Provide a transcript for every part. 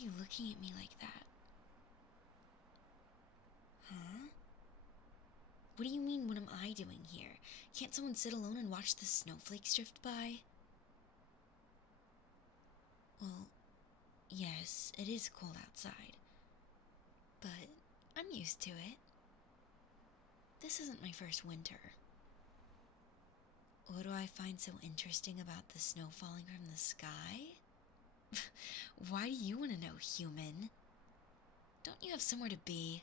are you looking at me like that? Huh? What do you mean, what am I doing here? Can't someone sit alone and watch the snowflakes drift by? Well, yes, it is cold outside. But I'm used to it. This isn't my first winter. What do I find so interesting about the snow falling from the sky? Why do you want to know, human? Don't you have somewhere to be?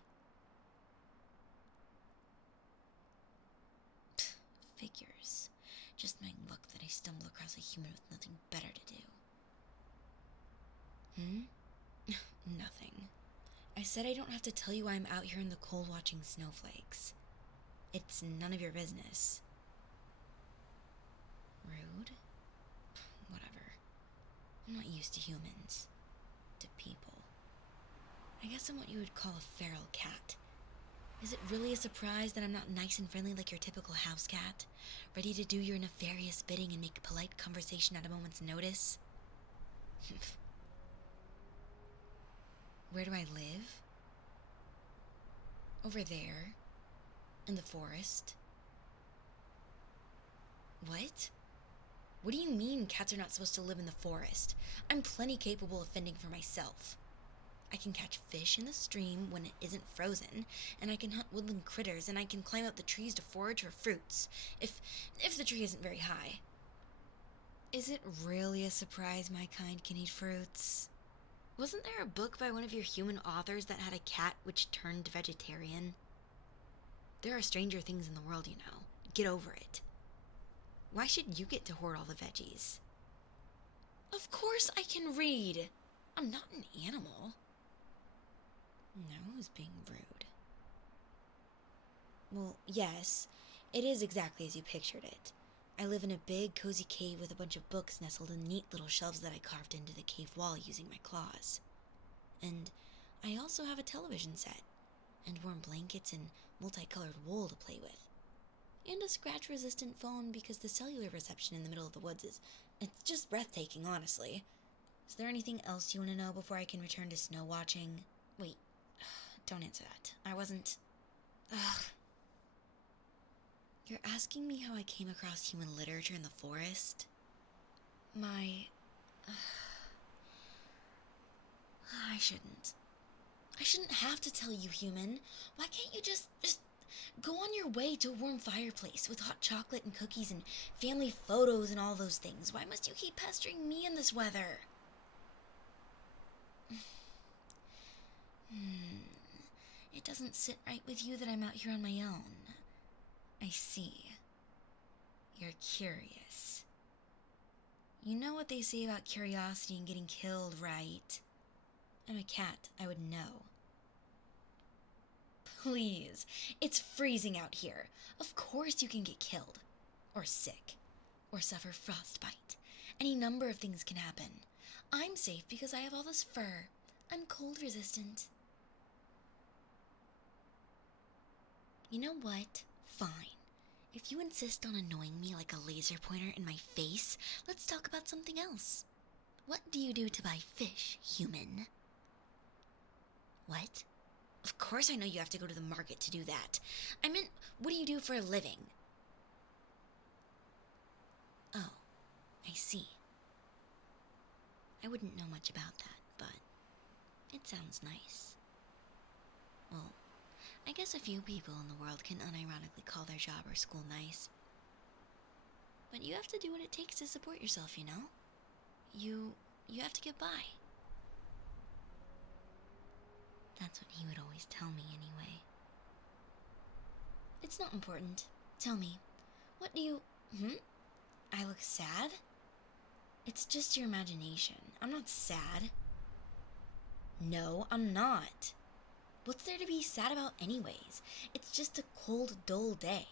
Pfft, figures. Just my luck that I stumble across a human with nothing better to do. Nothing. I said I don't have to tell you why I'm out here in the cold watching snowflakes. It's none of your business. Rude? Whatever. I'm not used to humans. To people. I guess I'm what you would call a feral cat. Is it really a surprise that I'm not nice and friendly like your typical house cat? Ready to do your nefarious bidding and make polite conversation at a moment's notice? Where do I live? Over there. In the forest. What? What do you mean cats are not supposed to live in the forest? I'm plenty capable of fending for myself. I can catch fish in the stream when it isn't frozen, and I can hunt woodland critters, and I can climb up the trees to forage for fruits, if the tree isn't very high. Is it really a surprise my kind can eat fruits? Wasn't there a book by one of your human authors that had a cat which turned vegetarian? There are stranger things in the world, you know. Get over it. Why should you get to hoard all the veggies? Of course I can read. I'm not an animal. Now who's being rude? Well, yes, it is exactly as you pictured it. I live in a big, cozy cave with a bunch of books nestled in neat little shelves that I carved into the cave wall using my claws. And I also have a television set, and warm blankets and multicolored wool to play with. And a scratch-resistant phone because the cellular reception in the middle of the woods it's just breathtaking, honestly. Is there anything else you want to know before I can return to snow watching? Wait, don't answer that. I wasn't... Ugh. You're asking me how I came across human literature in the forest? I shouldn't. I shouldn't have to tell you, human. Why can't you just go on your way to a warm fireplace with hot chocolate and cookies and family photos and all those things? Why must you keep pestering me in this weather? It doesn't sit right with you that I'm out here on my own. I see. You're curious. You know what they say about curiosity and getting killed, right? I'm a cat. I would know. Please. It's freezing out here. Of course you can get killed. Or sick. Or suffer frostbite. Any number of things can happen. I'm safe because I have all this fur. I'm cold resistant. You know what? Fine. If you insist on annoying me like a laser pointer in my face, let's talk about something else. What do you do to buy fish, human? What? Of course I know you have to go to the market to do that. I meant, what do you do for a living? Oh, I see. I wouldn't know much about that, but it sounds nice. Well, I guess a few people in the world can unironically call their job or school nice. But you have to do what it takes to support yourself, you know? You have to get by. That's what he would always tell me anyway. It's not important. Tell me, what do you... I look sad? It's just your imagination. I'm not sad. No, I'm not. What's there to be sad about anyways? It's just a cold, dull day.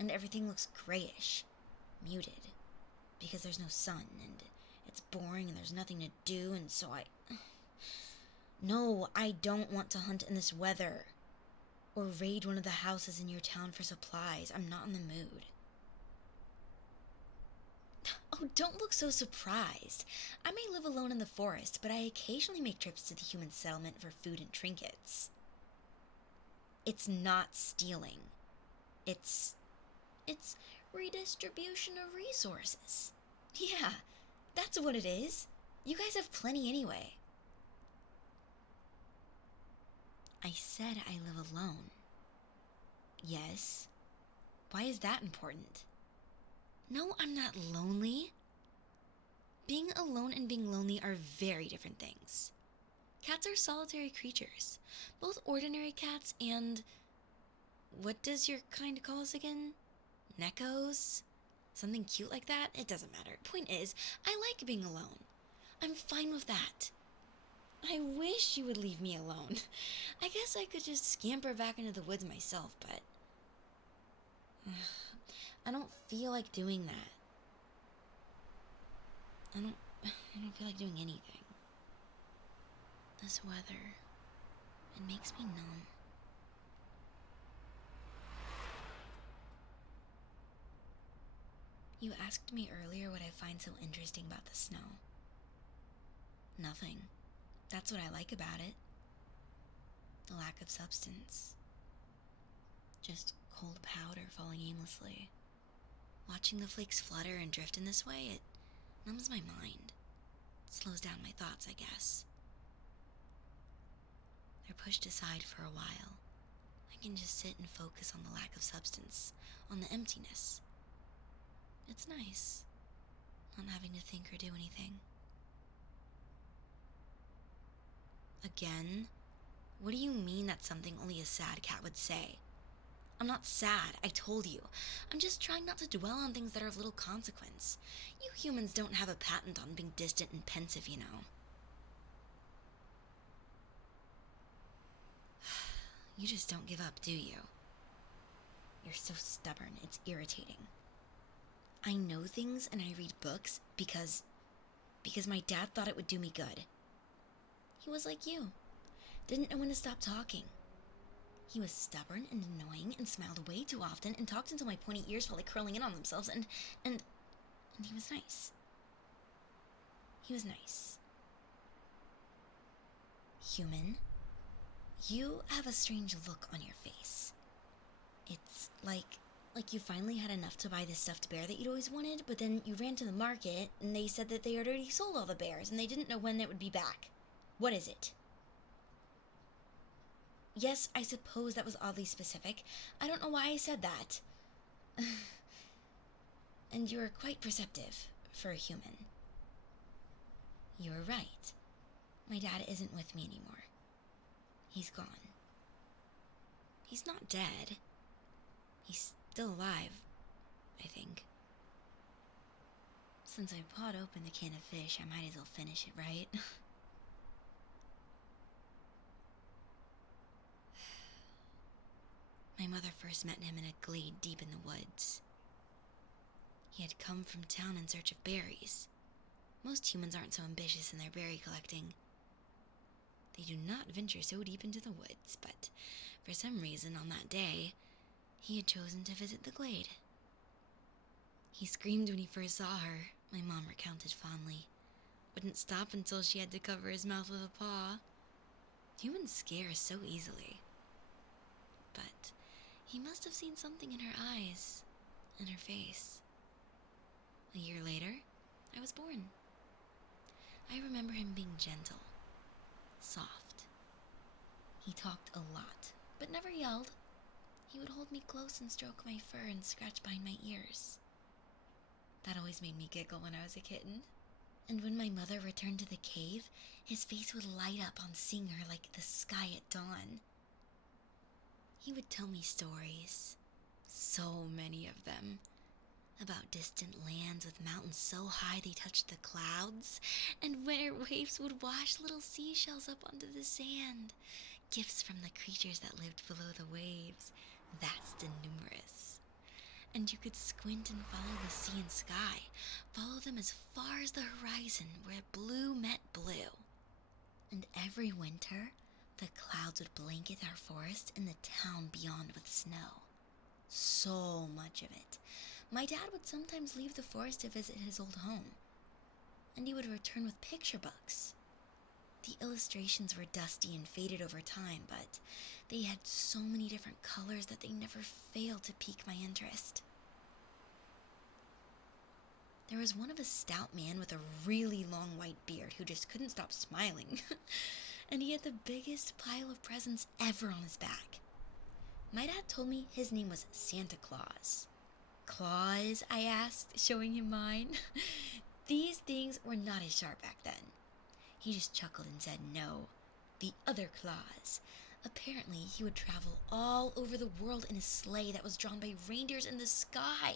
And everything looks grayish. Muted. Because there's no sun, and it's boring, and there's nothing to do, and so No, I don't want to hunt in this weather. Or raid one of the houses in your town for supplies. I'm not in the mood. Oh, Don't look so surprised. I may live alone in the forest, but I occasionally make trips to the human settlement for food and trinkets. It's not stealing. It's redistribution of resources. Yeah, that's what it is. You guys have plenty anyway. I said I live alone. Yes. Why is that important? No, I'm not lonely. Being alone and being lonely are very different things. Cats are solitary creatures. Both ordinary cats and... what does your kind call us again? Neckos? Something cute like that? It doesn't matter. Point is, I like being alone. I'm fine with that. I wish you would leave me alone. I guess I could just scamper back into the woods myself, but... I don't feel like doing that. I don't feel like doing anything. This weather, it makes me numb. You asked me earlier what I find so interesting about the snow. Nothing. That's what I like about it. The lack of substance. Just cold powder falling aimlessly. Watching the flakes flutter and drift in this way, it numbs my mind. Slows down my thoughts, I guess. They're pushed aside for a while. I can just sit and focus on the lack of substance, on the emptiness. It's nice, not having to think or do anything. Again? What do you mean that's something only a sad cat would say? I'm not sad, I told you. I'm just trying not to dwell on things that are of little consequence. You humans don't have a patent on being distant and pensive, you know. You just don't give up, do you? You're so stubborn, it's irritating. I know things and I read books because my dad thought it would do me good. He was like you. Didn't know when to stop talking. He was stubborn and annoying and smiled way too often and talked until my pointy ears felt like curling in on themselves and he was nice. He was nice. Human, you have a strange look on your face. It's like you finally had enough to buy this stuffed bear that you'd always wanted, but then you ran to the market and they said that they had already sold all the bears and they didn't know when it would be back. What is it? Yes, I suppose that was oddly specific. I don't know why I said that. And you're quite perceptive for a human. You're right. My dad isn't with me anymore. He's gone. He's not dead. He's still alive, I think. Since I pawed open the can of fish, I might as well finish it, right? My mother first met him in a glade deep in the woods. He had come from town in search of berries. Most humans aren't so ambitious in their berry collecting. They do not venture so deep into the woods, but for some reason on that day, he had chosen to visit the glade. He screamed when he first saw her, my mom recounted fondly. Wouldn't stop until she had to cover his mouth with a paw. Humans scare so easily. But he must have seen something in her eyes, in her face. A year later, I was born. I remember him being gentle, soft. He talked a lot, but never yelled. He would hold me close and stroke my fur and scratch behind my ears. That always made me giggle when I was a kitten. And when my mother returned to the cave, his face would light up on seeing her like the sky at dawn. He would tell me stories, so many of them, about distant lands with mountains so high they touched the clouds, and where waves would wash little seashells up onto the sand, gifts from the creatures that lived below the waves, vast and numerous. And you could squint and follow the sea and sky, follow them as far as the horizon where blue met blue. And every winter, the clouds would blanket our forest and the town beyond with snow. So much of it. My dad would sometimes leave the forest to visit his old home, and he would return with picture books. The illustrations were dusty and faded over time, but they had so many different colors that they never failed to pique my interest. There was one of a stout man with a really long white beard who just couldn't stop smiling, and he had the biggest pile of presents ever on his back. My dad told me his name was Santa Claus. Claus? I asked, showing him mine. These things were not as sharp back then. He just chuckled and said no, the other Claus. Apparently, he would travel all over the world in a sleigh that was drawn by reindeers in the sky.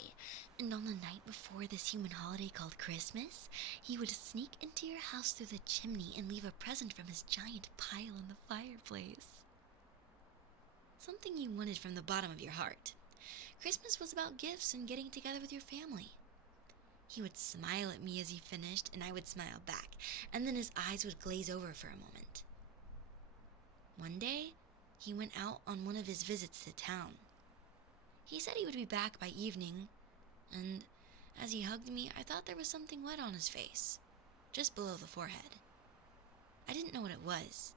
And on the night before this human holiday called Christmas, he would sneak into your house through the chimney and leave a present from his giant pile in the fireplace. Something you wanted from the bottom of your heart. Christmas was about gifts and getting together with your family. He would smile at me as he finished, and I would smile back, and then his eyes would glaze over for a moment. One day, he went out on one of his visits to town. He said he would be back by evening, and as he hugged me, I thought there was something wet on his face, just below the forehead. I didn't know what it was.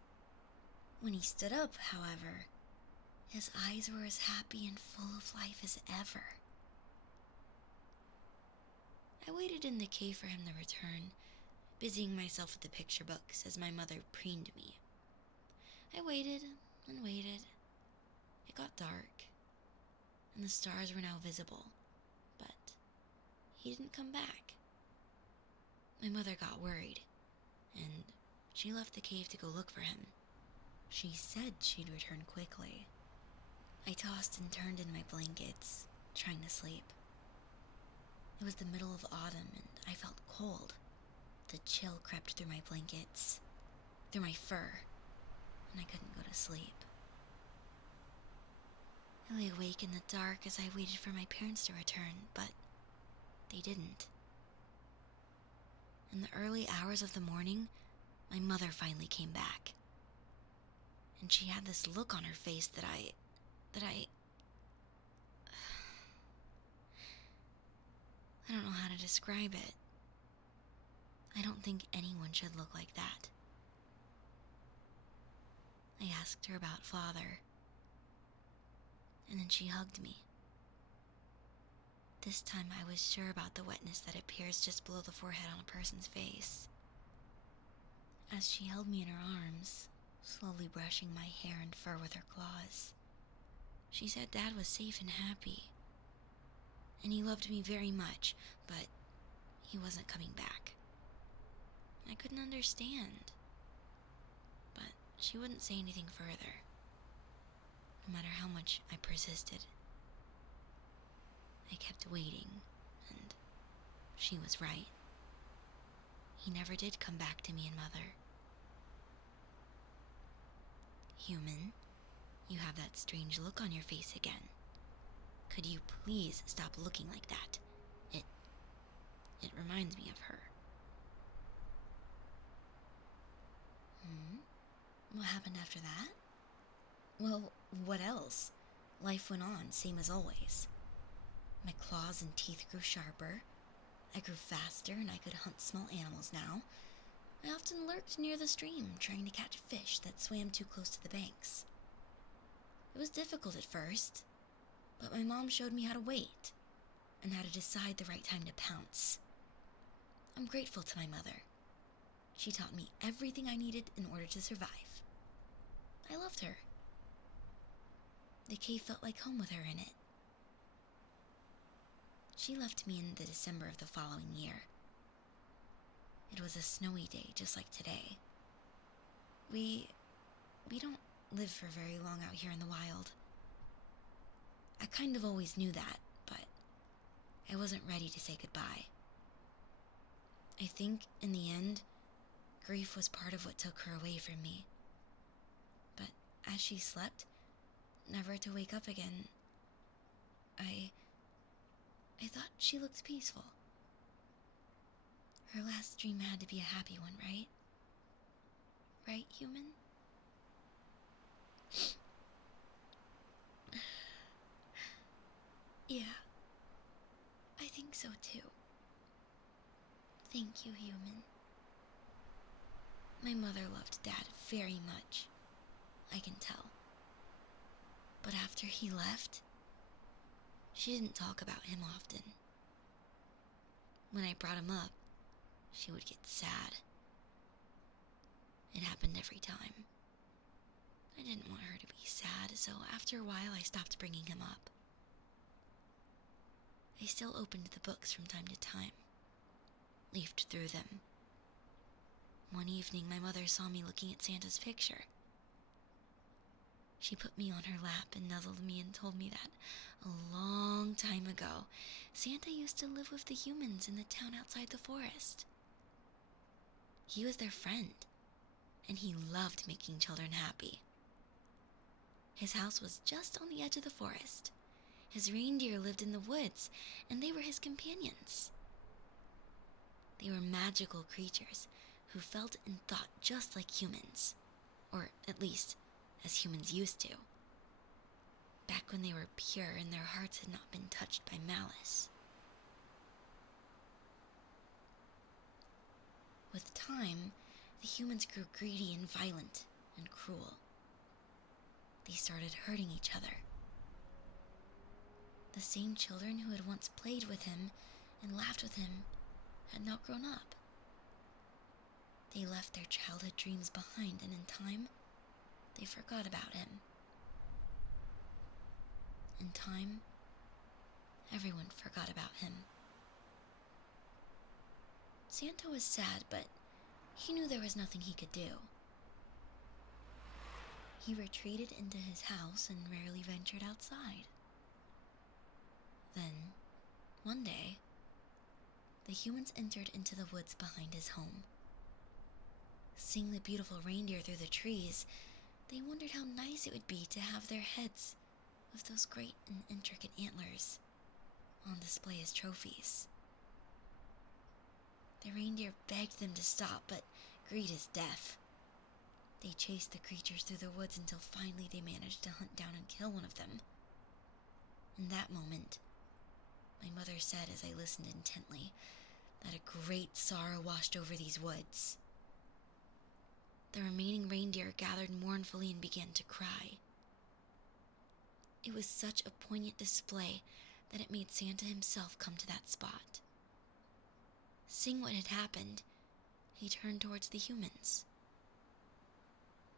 When he stood up, however, his eyes were as happy and full of life as ever. I waited in the cave for him to return, busying myself with the picture books as my mother preened me. I waited and waited. It got dark, and the stars were now visible, but he didn't come back. My mother got worried, and she left the cave to go look for him. She said she'd return quickly. I tossed and turned in my blankets, trying to sleep. It was the middle of autumn, and I felt cold. The chill crept through my blankets, through my fur, and I couldn't go to sleep. I lay awake in the dark as I waited for my parents to return, but they didn't. In the early hours of the morning, my mother finally came back. And she had this look on her face that I don't know how to describe it. I don't think anyone should look like that. I asked her about Father, and then she hugged me. This time I was sure about the wetness that appears just below the forehead on a person's face. As she held me in her arms, slowly brushing my hair and fur with her claws, she said Dad was safe and happy, and he loved me very much, but he wasn't coming back. I couldn't understand, but she wouldn't say anything further, no matter how much I persisted. I kept waiting, and she was right. He never did come back to me and Mother. Human, you have that strange look on your face again. Could you please stop looking like that? It reminds me of her. What happened after that? Well, what else? Life went on, same as always. My claws and teeth grew sharper. I grew faster, and I could hunt small animals now. I often lurked near the stream, trying to catch fish that swam too close to the banks. It was difficult at first, but my mom showed me how to wait, and how to decide the right time to pounce. I'm grateful to my mother. She taught me everything I needed in order to survive. I loved her. The cave felt like home with her in it. She left me in the December of the following year. It was a snowy day, just like today. We don't live for very long out here in the wild. I kind of always knew that, but I wasn't ready to say goodbye. I think, in the end, grief was part of what took her away from me. But as she slept, never to wake up again, I thought she looked peaceful. Her last dream had to be a happy one, right? Right, human? Yeah. so too. Thank you, human. My mother loved Dad very much. I can tell. But after he left, she didn't talk about him often. When I brought him up, she would get sad. It happened every time. I didn't want her to be sad, so after a while I stopped bringing him up. I still opened the books from time to time, leafed through them. One evening, my mother saw me looking at Santa's picture. She put me on her lap and nuzzled me and told me that a long time ago, Santa used to live with the humans in the town outside the forest. He was their friend, and he loved making children happy. His house was just on the edge of the forest. His reindeer lived in the woods, and they were his companions. They were magical creatures who felt and thought just like humans, or at least as humans used to, back when they were pure and their hearts had not been touched by malice. With time, the humans grew greedy and violent and cruel. They started hurting each other. The same children who had once played with him and laughed with him had now grown up. They left their childhood dreams behind, and in time, they forgot about him. In time, everyone forgot about him. Santa was sad, but he knew there was nothing he could do. He retreated into his house and rarely ventured outside. Then, one day, the humans entered into the woods behind his home. Seeing the beautiful reindeer through the trees, they wondered how nice it would be to have their heads with those great and intricate antlers on display as trophies. The reindeer begged them to stop, but greed is death. They chased the creatures through the woods until finally they managed to hunt down and kill one of them. In that moment, my mother said as I listened intently, that a great sorrow washed over these woods. The remaining reindeer gathered mournfully and began to cry. It was such a poignant display that it made Santa himself come to that spot. Seeing what had happened, he turned towards the humans.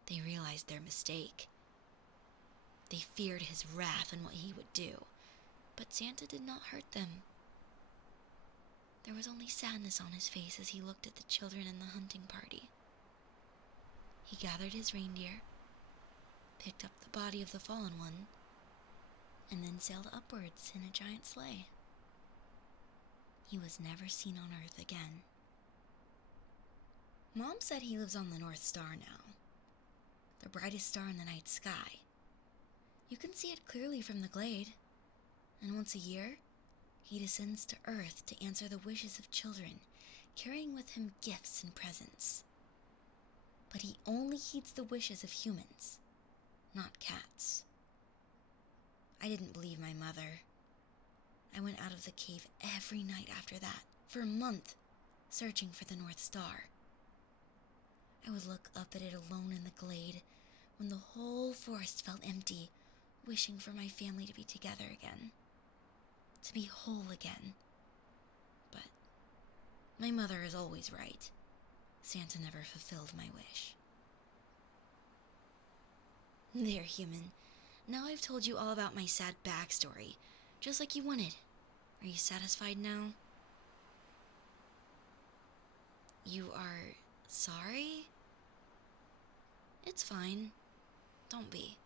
They realized their mistake. They feared his wrath and what he would do, but Santa did not hurt them. There was only sadness on his face as he looked at the children in the hunting party. He gathered his reindeer, picked up the body of the fallen one, and then sailed upwards in a giant sleigh. He was never seen on Earth again. Mom said he lives on the North Star now, the brightest star in the night sky. You can see it clearly from the glade, and once a year, he descends to Earth to answer the wishes of children, carrying with him gifts and presents. But he only heeds the wishes of humans, not cats. I didn't believe my mother. I went out of the cave every night after that, for a month, searching for the North Star. I would look up at it alone in the glade, when the whole forest felt empty, wishing for my family to be together again, to be whole again. But my mother is always right. Santa never fulfilled my wish. There, human. Now I've told you all about my sad backstory, just like you wanted. Are you satisfied now? You are sorry? It's fine. Don't be.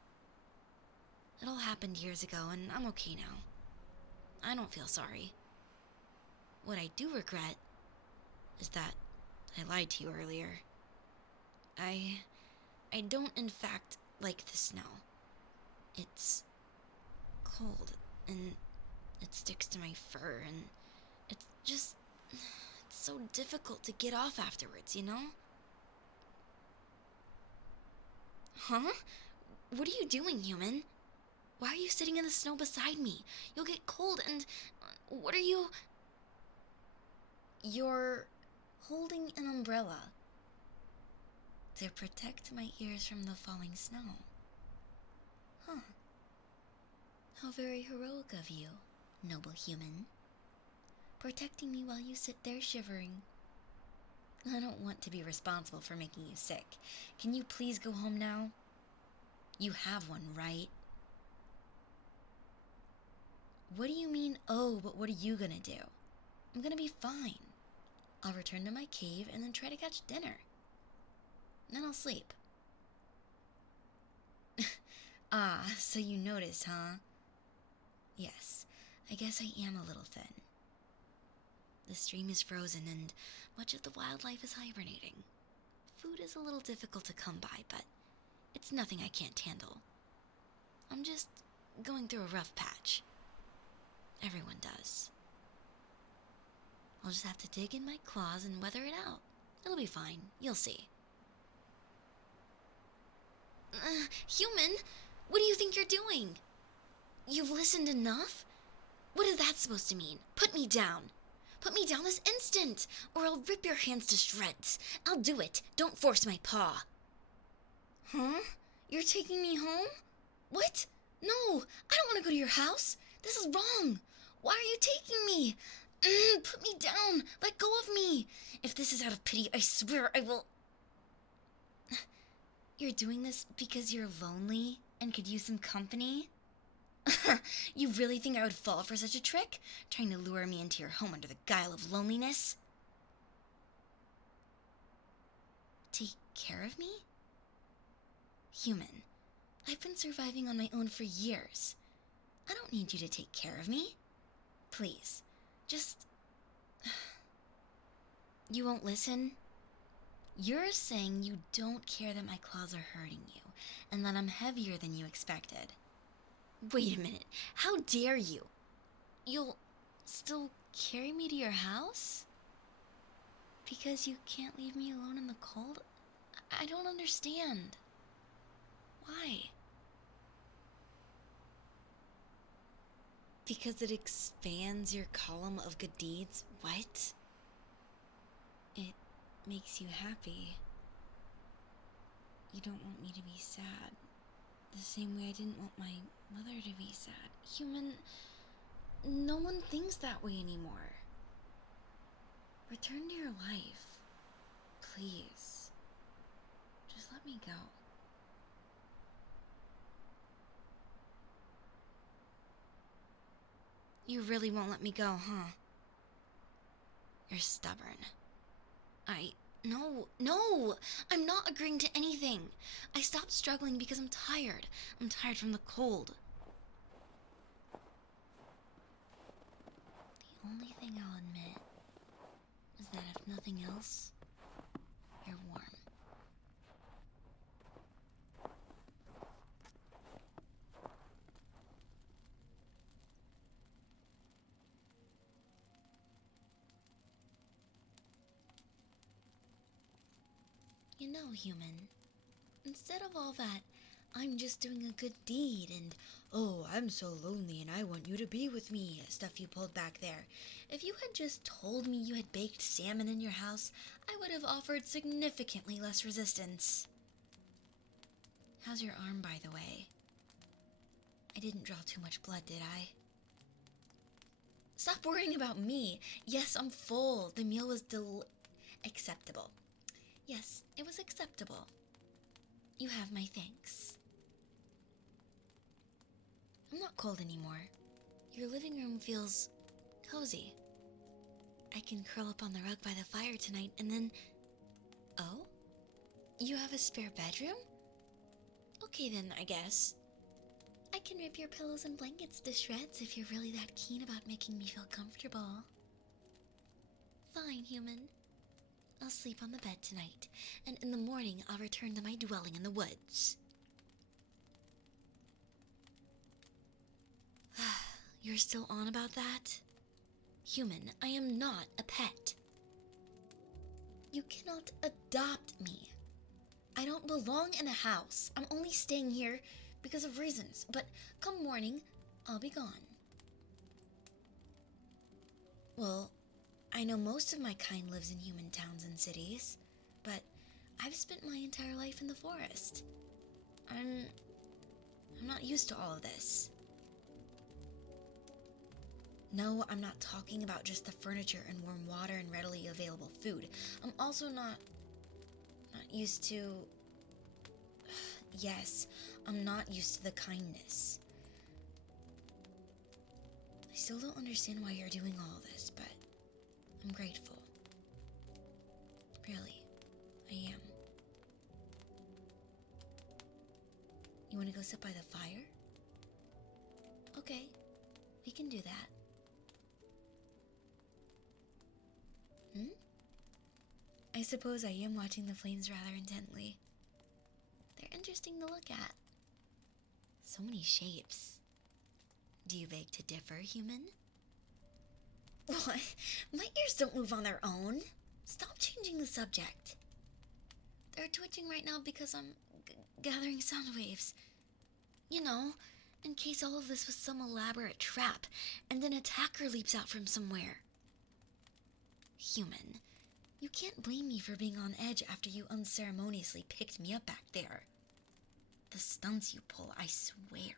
It all happened years ago, and I'm okay now. I don't feel sorry. What I do regret is that I lied to you earlier. I don't, in fact, like the snow. It's cold, and it sticks to my fur, and it's so difficult to get off afterwards, you know? Huh? What are you doing, human? Why are you sitting in the snow beside me? You'll get cold, and what are you... You're holding an umbrella to protect my ears from the falling snow. Huh. How very heroic of you, noble human. Protecting me while you sit there shivering. I don't want to be responsible for making you sick. Can you please go home now? You have one, right? What do you mean, oh, but what are you gonna do? I'm gonna be fine. I'll return to my cave and then try to catch dinner. Then I'll sleep. Ah, so you noticed, huh? Yes, I guess I am a little thin. The stream is frozen and much of the wildlife is hibernating. Food is a little difficult to come by, but it's nothing I can't handle. I'm just going through a rough patch. Everyone does. I'll just have to dig in my claws and weather it out. It'll be fine. You'll see. Human, what do you think you're doing? You've listened enough? What is that supposed to mean? Put me down. Put me down this instant, or I'll rip your hands to shreds. I'll do it. Don't force my paw. Huh? You're taking me home? What? No, I don't want to go to your house. This is wrong. Why are you taking me? Put me down. Let go of me. If this is out of pity, I swear I will... You're doing this because you're lonely and could use some company? You really think I would fall for such a trick? Trying to lure me into your home under the guile of loneliness? Take care of me? Human, I've been surviving on my own for years. I don't need you to take care of me. Please, just... You won't listen? You're saying you don't care that my claws are hurting you, and that I'm heavier than you expected. Wait a minute, how dare you? You'll still carry me to your house? Because you can't leave me alone in the cold? I don't understand. Why? Because it expands your column of good deeds? What? It makes you happy. You don't want me to be sad. The same way I didn't want my mother to be sad. Human, no one thinks that way anymore. Return to your life. Please. Just let me go. You really won't let me go, huh? You're stubborn. No, I'm not agreeing to anything. I stopped struggling because I'm tired. I'm tired from the cold. The only thing I'll admit is that if nothing else, you're warm. You know, human, instead of all that, I'm just doing a good deed and, oh, I'm so lonely and I want you to be with me, stuff you pulled back there. If you had just told me you had baked salmon in your house, I would have offered significantly less resistance. How's your arm, by the way? I didn't draw too much blood, did I? Stop worrying about me. Yes, I'm full. The meal was acceptable. Yes, it was acceptable. You have my thanks. I'm not cold anymore. Your living room feels cozy. I can curl up on the rug by the fire tonight and then... Oh? You have a spare bedroom? Okay then, I guess. I can rip your pillows and blankets to shreds if you're really that keen about making me feel comfortable. Fine, human. I'll sleep on the bed tonight, and in the morning I'll return to my dwelling in the woods. You're still on about that? Human, I am not a pet. You cannot adopt me. I don't belong in a house. I'm only staying here because of reasons, but come morning, I'll be gone. Well, I know most of my kind lives in human towns and cities, but I've spent my entire life in the forest. I'm not used to all of this. No, I'm not talking about just the furniture and warm water and readily available food. I'm also not used to... Yes, I'm not used to the kindness. I still don't understand why you're doing all this, but I'm grateful. Really, I am. You want to go sit by the fire? Okay, we can do that. I suppose I am watching the flames rather intently. They're interesting to look at. So many shapes. Do you beg to differ, human? What? My ears don't move on their own. Stop changing the subject. They're twitching right now because I'm gathering sound waves. You know, in case all of this was some elaborate trap, and an attacker leaps out from somewhere. Human, you can't blame me for being on edge after you unceremoniously picked me up back there. The stunts you pull, I swear.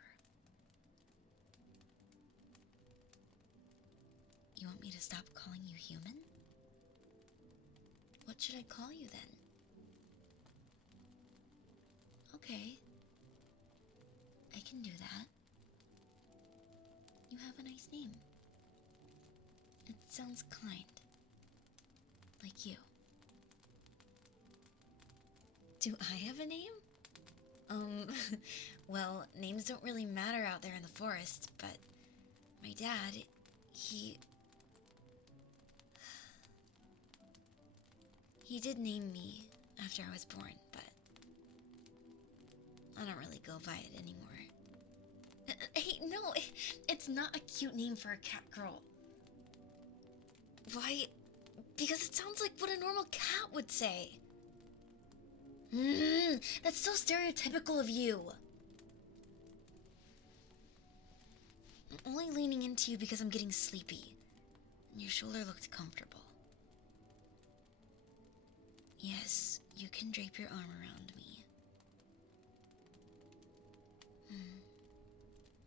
You want me to stop calling you human? What should I call you then? Okay. I can do that. You have a nice name. It sounds kind. Like you. Do I have a name? Well, names don't really matter out there in the forest, but my dad, he did name me after I was born, but I don't really go by it anymore. Hey, no, it's not a cute name for a cat girl. Why? Because it sounds like what a normal cat would say. That's so stereotypical of you. I'm only leaning into you because I'm getting sleepy, and your shoulder looked comfortable. Yes, you can drape your arm around me.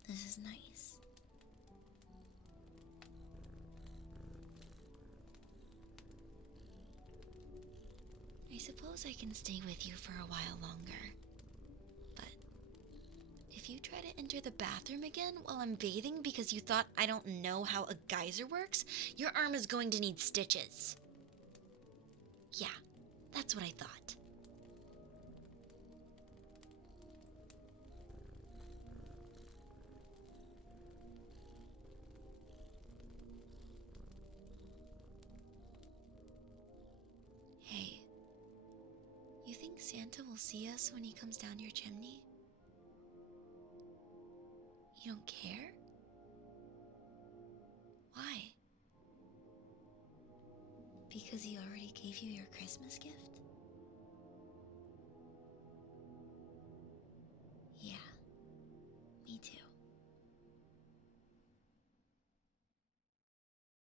This is nice. I suppose I can stay with you for a while longer. But if you try to enter the bathroom again while I'm bathing because you thought I don't know how a geyser works, your arm is going to need stitches. Yeah, that's what I thought. Hey, you think Santa will see us when he comes down your chimney? You don't care? Why? Because he already gave you your Christmas gift?